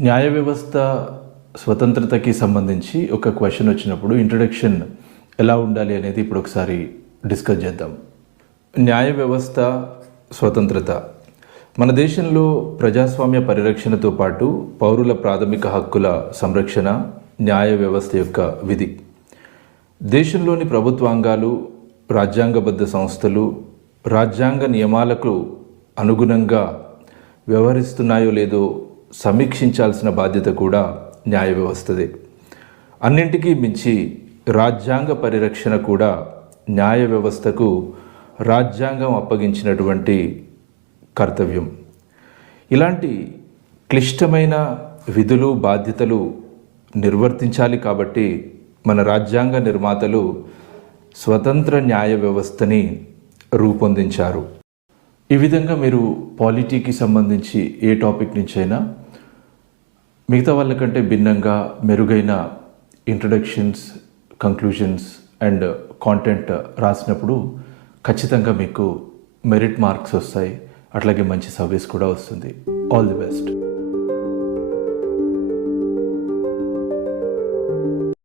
న్యాయ వ్యవస్థ స్వతంత్రతకి సంబంధించి ఒక క్వశ్చన్ వచ్చినప్పుడు ఇంట్రడక్షన్ ఎలా ఉండాలి అనేది ఇప్పుడు ఒకసారి డిస్కస్ చేద్దాం. న్యాయ వ్యవస్థ స్వతంత్రత మన దేశంలో ప్రజాస్వామ్య పరిరక్షణతో పాటు పౌరుల ప్రాథమిక హక్కుల సంరక్షణ న్యాయ వ్యవస్థ యొక్క విధి. దేశంలోని ప్రభుత్వాంగాలు, రాజ్యాంగబద్ధ సంస్థలు రాజ్యాంగ నియమాలకు అనుగుణంగా వ్యవహరిస్తున్నాయో లేదో సమీక్షించాల్సిన బాధ్యత కూడా న్యాయ వ్యవస్థదే. అన్నింటికీ మించి రాజ్యాంగ పరిరక్షణ కూడా న్యాయ వ్యవస్థకు రాజ్యాంగం అప్పగించినటువంటి కర్తవ్యం. ఇలాంటి క్లిష్టమైన విధులు, బాధ్యతలు నిర్వర్తించాలి కాబట్టి మన రాజ్యాంగ నిర్మాతలు స్వతంత్ర న్యాయ వ్యవస్థని రూపొందించారు. ఈ విధంగా మీరు పాలిటీకి సంబంధించి ఏ టాపిక్ నుంచైనా మిగతా వాళ్ళకంటే భిన్నంగా మెరుగైన ఇంట్రడక్షన్స్, కంక్లూజన్స్ అండ్ కాంటెంట్ రాసినప్పుడు ఖచ్చితంగా మీకు మెరిట్ మార్క్స్ వస్తాయి. అట్లాగే మంచి సర్వీస్ కూడా వస్తుంది. All the best.